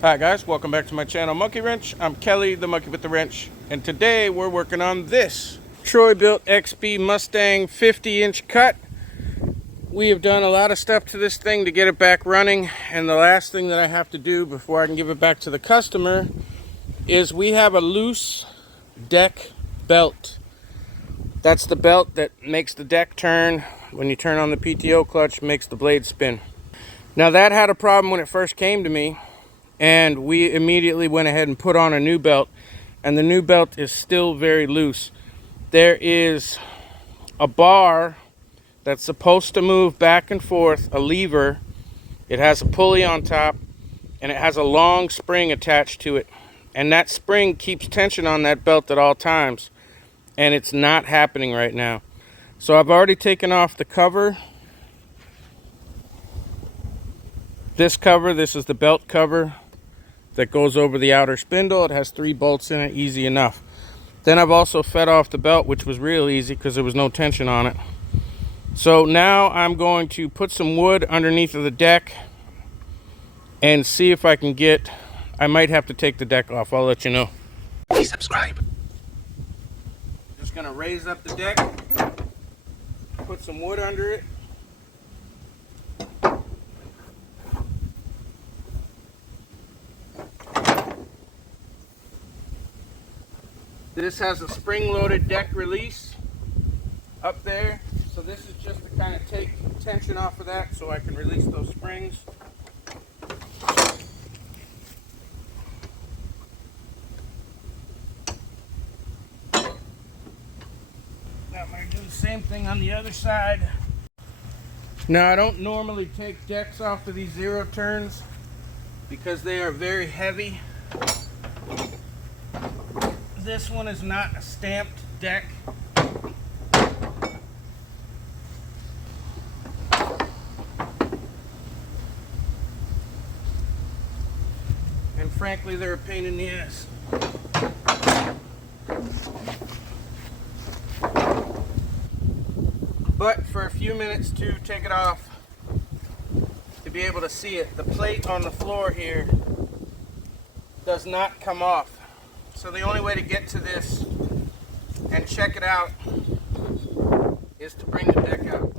Hi guys, welcome back to my channel Monkey Wrench. I'm Kelly, the monkey with the wrench, and today we're working on this Troy-Bilt XB Mustang 50-inch cut. We have done a lot of stuff to this thing to get it back running, and the last thing that I have to do before I can give it back to the customer is we have a loose deck belt. That's the belt that makes the deck turn. When you turn on the PTO clutch, makes the blade spin. Now that had a problem when it first came to me, and we immediately went ahead and put on a new belt, and the new belt is still very loose. There is a bar that's supposed to move back and forth, a lever. It has a pulley on top, and it has a long spring attached to it, and that spring keeps tension on that belt at all times, and it's not happening right now. So I've already taken off the cover. This is the belt cover that goes over the outer spindle. It has 3 bolts in it, easy enough. Then I've also fed off the belt, which was real easy because there was no tension on it. So now I'm going to put some wood underneath of the deck and see if I can get, I might have to take the deck off. I'll let you know. Please subscribe. Just gonna raise up the deck, put some wood under it. This has a spring-loaded deck release up there, so this is just to kind of take tension off of that so I can release those springs. Now I'm going to do the same thing on the other side. Now I don't normally take decks off of these zero turns because they are very heavy. This one is not a stamped deck. And frankly, they're a pain in the ass. But for a few minutes to take it off, to be able to see it, the plate on the floor here does not come off. So the only way to get to this and check it out is to bring the deck out.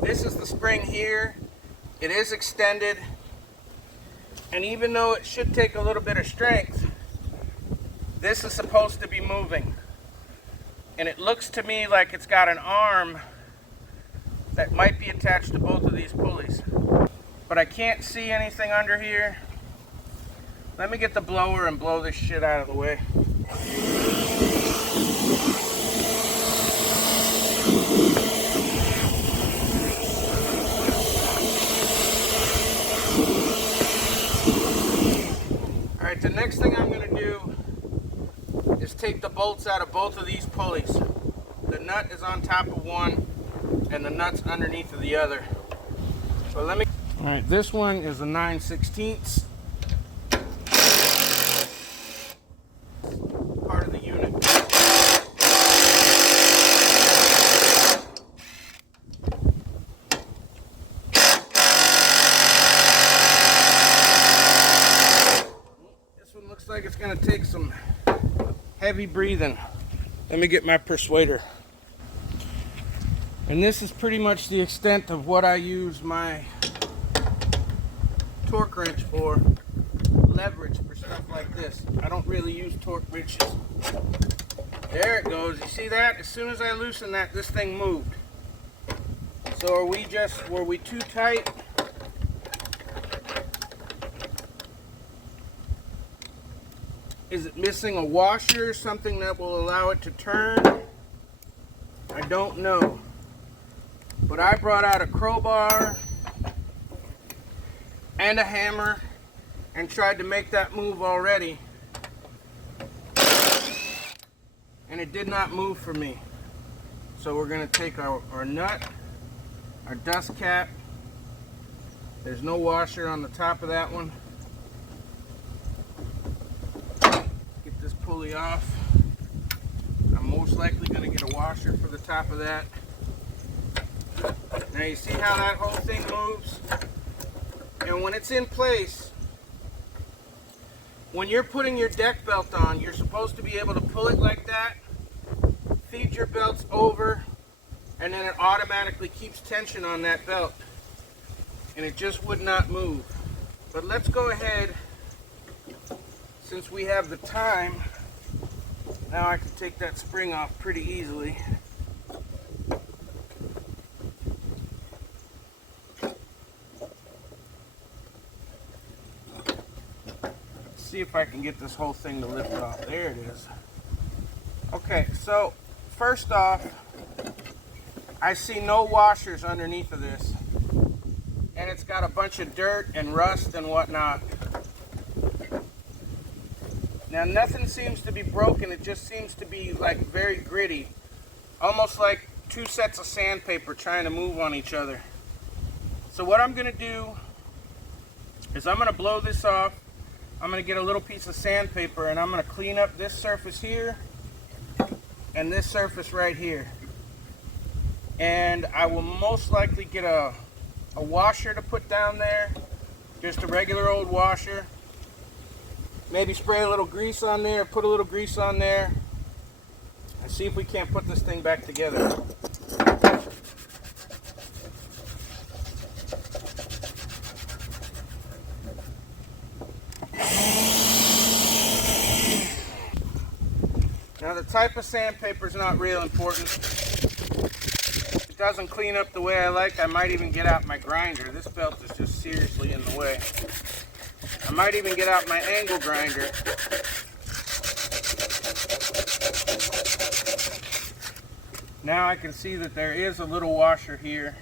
This is the spring here. It is extended, and even though it should take a little bit of strength, this is supposed to be moving. And it looks to me like it's got an arm that might be attached to both of these pulleys. But I can't see anything under here. Let me get the blower and blow this shit out of the way. Alright, the next thing I'm going to do is take the bolts out of both of these pulleys. The nut is on top of one and the nut's underneath of the other. So let me... Alright, this one is a 9/16 part of the unit. This one looks like it's going to take some heavy breathing. Let me get my persuader. And this is pretty much the extent of what I use my torque wrench for. Leverage for stuff like this. I don't really use torque wrenches. There it goes. You see that? As soon as I loosen that, this thing moved. So were we too tight? Is it missing a washer, something that will allow it to turn? I don't know. But I brought out a crowbar and a hammer and tried to make that move already. And it did not move for me. So we're going to take our nut, our dust cap. There's no washer on the top of that one. Get this pulley off. I'm most likely going to get a washer for the top of that. Now you see how that whole thing moves? And when it's in place, when you're putting your deck belt on, you're supposed to be able to pull it like that, feed your belts over, and then it automatically keeps tension on that belt. And it just would not move. But let's go ahead, since we have the time, now I can take that spring off pretty easily. See if I can get this whole thing to lift off. There it is. Okay, so first off, I see no washers underneath of this. And it's got a bunch of dirt and rust and whatnot. Now nothing seems to be broken, it just seems to be like very gritty. Almost like two sets of sandpaper trying to move on each other. So what I'm gonna do is I'm gonna blow this off. I'm going to get a little piece of sandpaper and I'm going to clean up this surface here and this surface right here. And I will most likely get a washer to put down there, just a regular old washer. Maybe spray a little grease on there, put a little grease on there, and see if we can't put this thing back together. Now the type of sandpaper is not real important. If it doesn't clean up the way I like, I might even get out my grinder. This belt is just seriously in the way. I might even get out my angle grinder. Now I can see that there is a little washer here,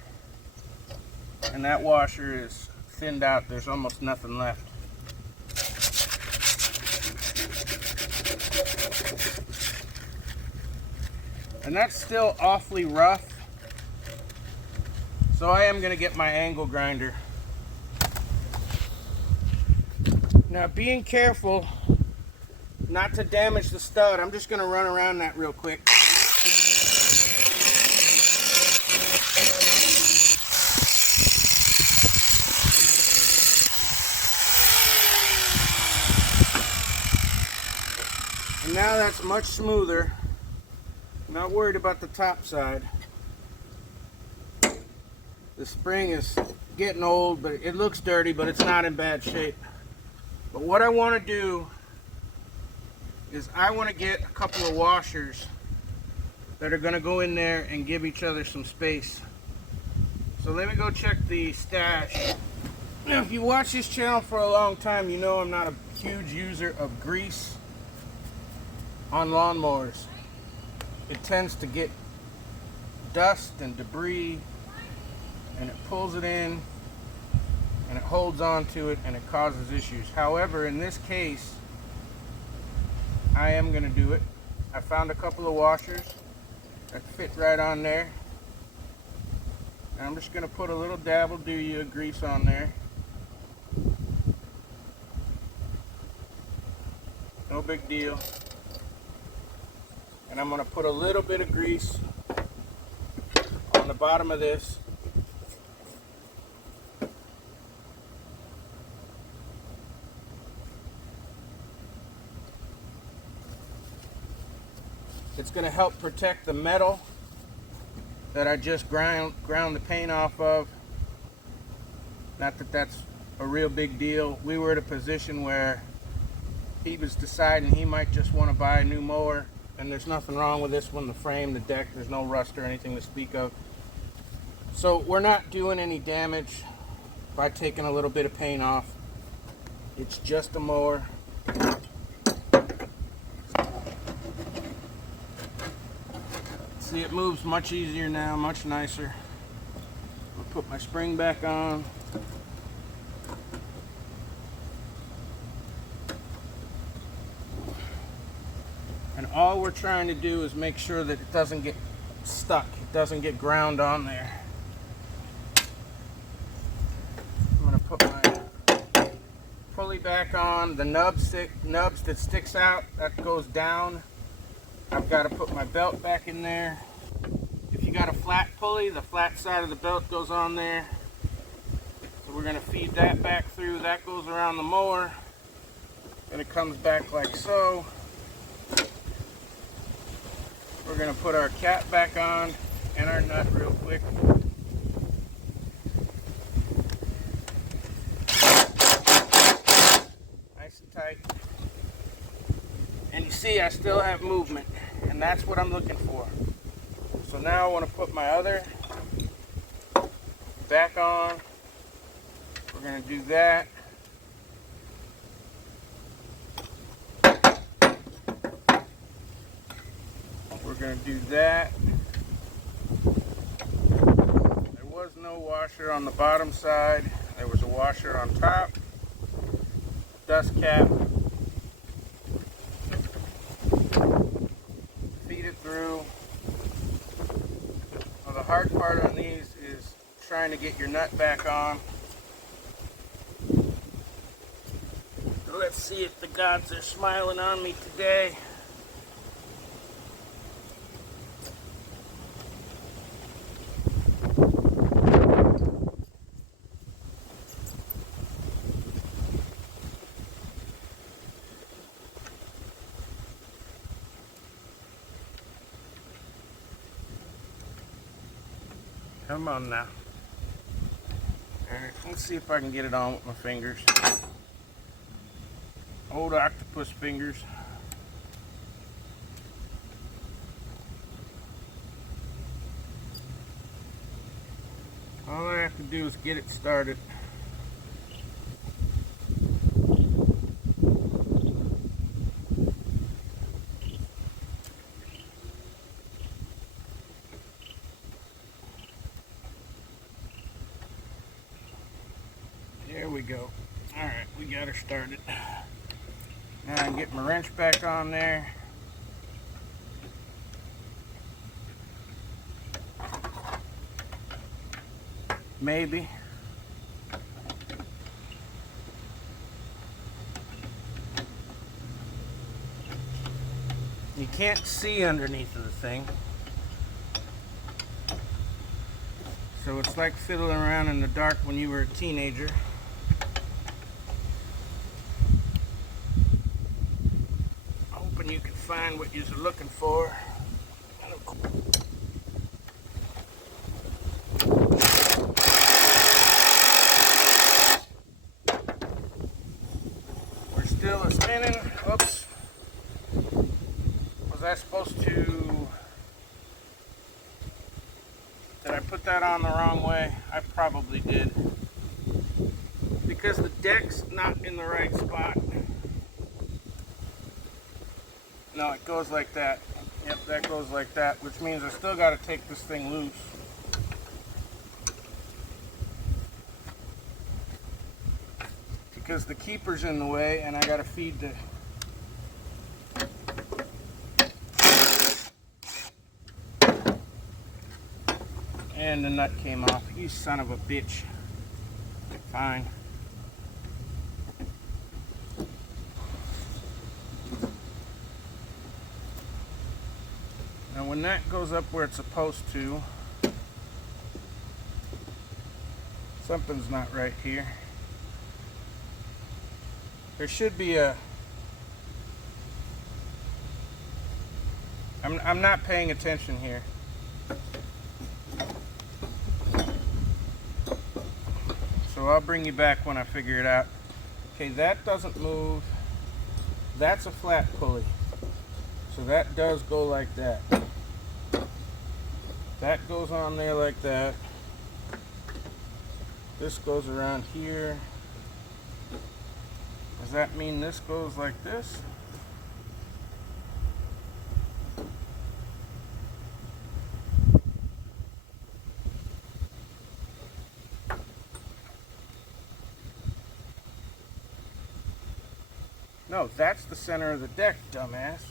and that washer is thinned out. There's almost nothing left. And that's still awfully rough. So I am going to get my angle grinder. Now being careful not to damage the stud, I'm just going to run around that real quick. And now that's much smoother. Not worried about the top side. The spring is getting old, but it looks dirty, but it's not in bad shape. But what I want to do is I want to get a couple of washers that are going to go in there and give each other some space. So let me go check the stash. Now, if you watch this channel for a long time, you know I'm not a huge user of grease on lawnmowers. It tends to get dust and debris, and it pulls it in and it holds on to it and it causes issues. However, in this case, I am going to do it. I found a couple of washers that fit right on there. And I'm just going to put a little dabble do you of grease on there. No big deal. And I'm going to put a little bit of grease on the bottom of this. It's going to help protect the metal that I just ground the paint off of. Not that that's a real big deal. We were at a position where he was deciding he might just want to buy a new mower, and there's nothing wrong with this one, the frame, the deck, there's no rust or anything to speak of. So we're not doing any damage by taking a little bit of paint off. It's just a mower. See, it moves much easier now, much nicer. I'll put my spring back on. And all we're trying to do is make sure that it doesn't get stuck, it doesn't get ground on there. I'm going to put my pulley back on. The nubs that sticks out, that goes down. I've got to put my belt back in there. If you got a flat pulley, the flat side of the belt goes on there. So we're going to feed that back through. That goes around the mower, and it comes back like so. We're going to put our cap back on and our nut real quick. Nice and tight. And you see I still have movement, and that's what I'm looking for. So now I want to put my other back on. We're going to do that. We're going to do that. There was no washer on the bottom side. There was a washer on top. Dust cap. Feed it through. Well, the hard part on these is trying to get your nut back on. Let's see if the gods are smiling on me today. Come on now. Alright, let's see if I can get it on with my fingers. Old octopus fingers. All I have to do is get it started. There we go. Alright, we got her started. Now I can get my wrench back on there. Maybe. You can't see underneath of the thing. So it's like fiddling around in the dark when you were a teenager. Hoping you can find what you're looking for. We're still a spinning. Oops. Was I supposed to... Did I put that on the wrong way? I probably did. Because the deck's not in the right spot. No, it goes like that. Yep, that goes like that, which means I still got to take this thing loose. Because the keeper's in the way and I got to feed the... And the nut came off. You son of a bitch. Fine. Now when that goes up where it's supposed to, something's not right here. There should be a... I'm not paying attention here. So I'll bring you back when I figure it out. Okay, that doesn't move. That's a flat pulley. So that does go like that. That goes on there like that. This goes around here. Does that mean this goes like this? No, that's the center of the deck, dumbass.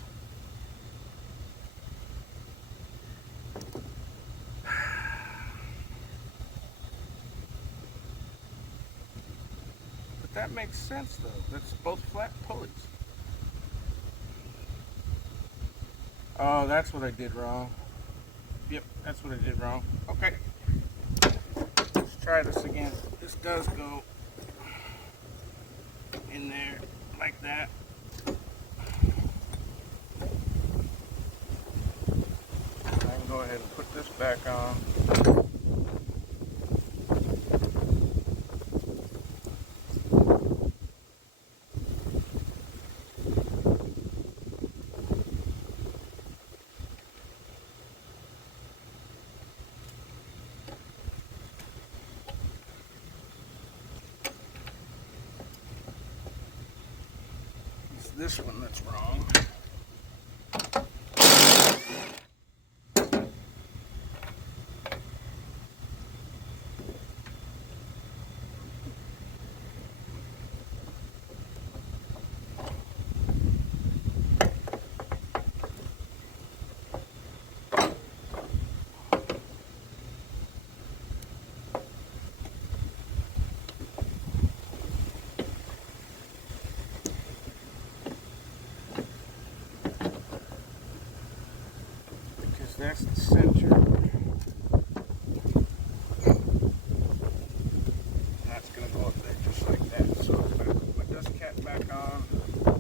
But that makes sense, though. That's both flat pulleys. Oh, that's what I did wrong. Yep, that's what I did wrong. Okay. Let's try this again. This does go in there like that. I can go ahead and put this back on. It's this one that's wrong. That's the center. That's going to go up there just like that. So I'm going to put my dust cap back on, put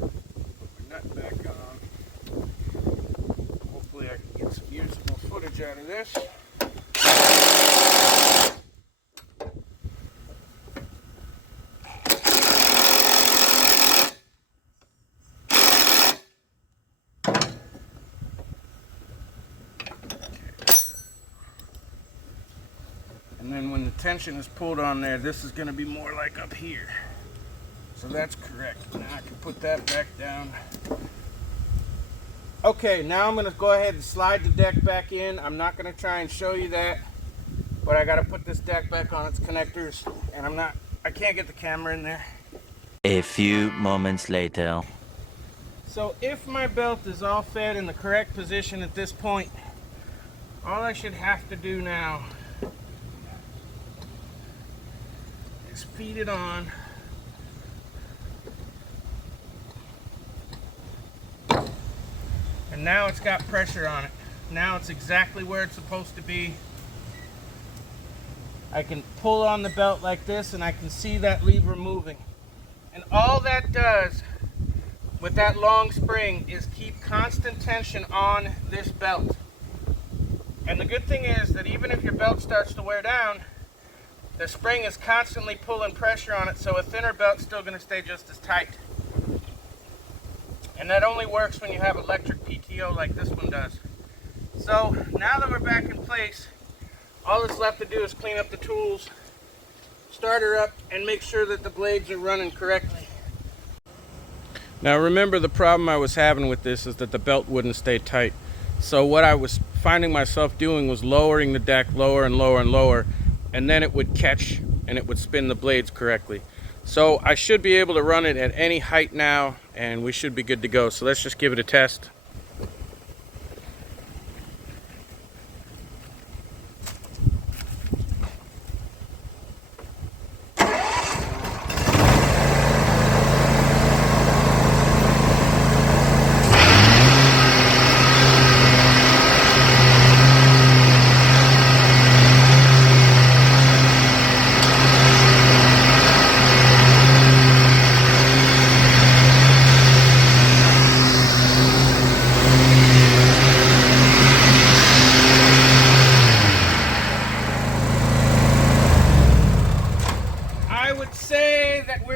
my nut back on. Hopefully I can get some usable footage out of this. And then when the tension is pulled on there, this is going to be more like up here. So that's correct. Now I can put that back down. Okay, now I'm going to go ahead and slide the deck back in. I'm not going to try and show you that, but I got to put this deck back on its connectors, and I can't get the camera in there. A few moments later. So if my belt is all fed in the correct position at this point, all I should have to do now is feed it on. And now it's got pressure on it. Now it's exactly where it's supposed to be. I can pull on the belt like this and I can see that lever moving. And all that does with that long spring is keep constant tension on this belt. And the good thing is that even if your belt starts to wear down, the spring is constantly pulling pressure on it, so a thinner belt's still going to stay just as tight. And that only works when you have electric PTO like this one does. So now that we're back in place, all that's left to do is clean up the tools, start her up, and make sure that the blades are running correctly. Now remember, the problem I was having with this is that the belt wouldn't stay tight. So what I was finding myself doing was lowering the deck lower and lower and lower, and then it would catch and it would spin the blades correctly. So I should be able to run it at any height now, and we should be good to go. So let's just give it a test.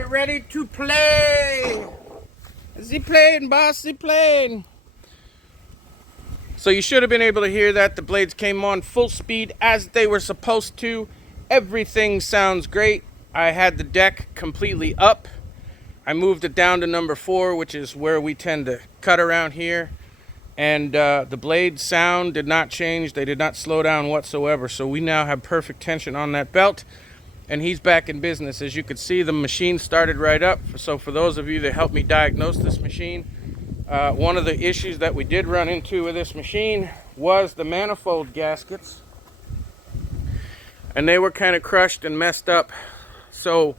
Ready to play. Is he playing, boss? Is he playing? So you should have been able to hear that. The blades came on full speed as they were supposed to. Everything sounds great. I had the deck completely up. I moved it down to number 4, which is where we tend to cut around here. And the blade sound did not change. They did not slow down whatsoever. So we now have perfect tension on that belt. And he's back in business. As you can see, the machine started right up. So for those of you that helped me diagnose this machine, one of the issues that we did run into with this machine was the manifold gaskets. And they were kind of crushed and messed up. So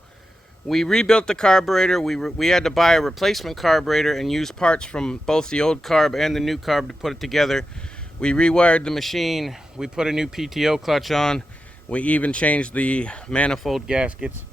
we rebuilt the carburetor. We had to buy a replacement carburetor and use parts from both the old carb and the new carb to put it together. We rewired the machine. We put a new PTO clutch on. We even changed the manifold gaskets,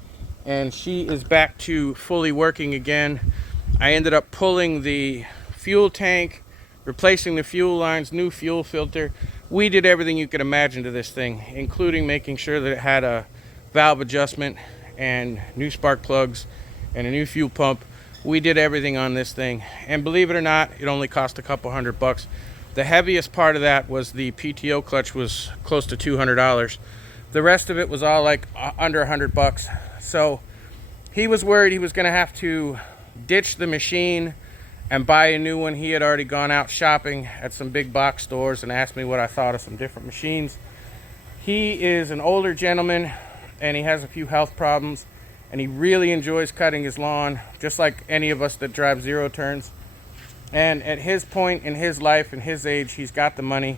and she is back to fully working again. I ended up pulling the fuel tank, replacing the fuel lines, new fuel filter. We did everything you could imagine to this thing, including making sure that it had a valve adjustment and new spark plugs and a new fuel pump. We did everything on this thing, and believe it or not, it only cost a couple $100. The heaviest part of that was the PTO clutch, was close to $200. The rest of it was all like under $100. So he was worried he was going to have to ditch the machine and buy a new one. He had already gone out shopping at some big box stores and asked me what I thought of some different machines. He is an older gentleman and he has a few health problems, and he really enjoys cutting his lawn, just like any of us that drive zero turns. And at his point in his life and his age, he's got the money,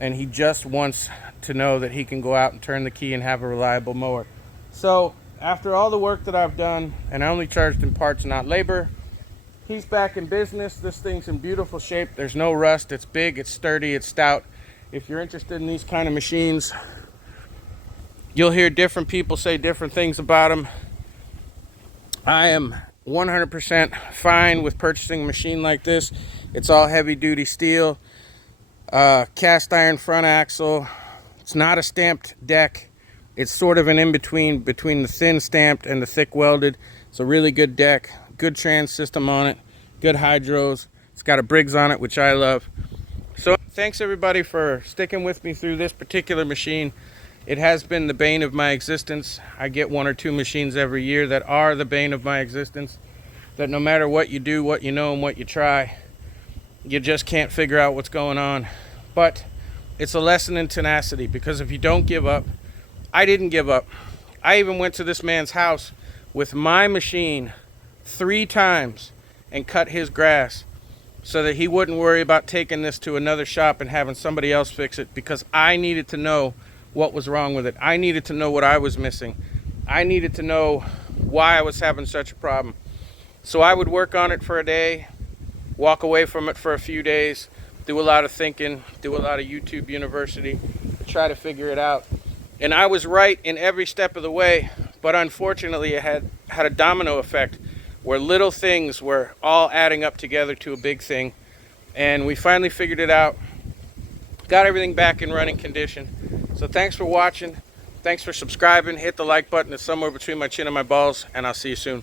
and he just wants to know that he can go out and turn the key and have a reliable mower. So after all the work that I've done, and I only charged him parts, not labor, he's back in business. This thing's in beautiful shape. There's no rust. It's big, it's sturdy, it's stout. If you're interested in these kind of machines, you'll hear different people say different things about them. I am 100% fine with purchasing a machine like this. It's all heavy duty steel, cast iron front axle. It's not a stamped deck. It's sort of an in-between between the thin stamped and the thick welded. It's a really good deck, good trans system on it, good hydros. It's got a Briggs on it, which I love. So thanks everybody for sticking with me through this particular machine. It has been the bane of my existence. I get 1 or 2 machines every year that are the bane of my existence, that no matter what you do, what you know, and what you try, you just can't figure out what's going on. But it's a lesson in tenacity, because if you don't give up, I didn't give up. I even went to this man's house with my machine 3 times and cut his grass so that he wouldn't worry about taking this to another shop and having somebody else fix it, because I needed to know what was wrong with it. I needed to know what I was missing. I needed to know why I was having such a problem. So I would work on it for a day, walk away from it for a few days, do a lot of thinking, do a lot of YouTube University, try to figure it out. And I was right in every step of the way, but unfortunately it had a domino effect where little things were all adding up together to a big thing. And we finally figured it out, got everything back in running condition. So thanks for watching. Thanks for subscribing. Hit the like button. It's somewhere between my chin and my balls, and I'll see you soon.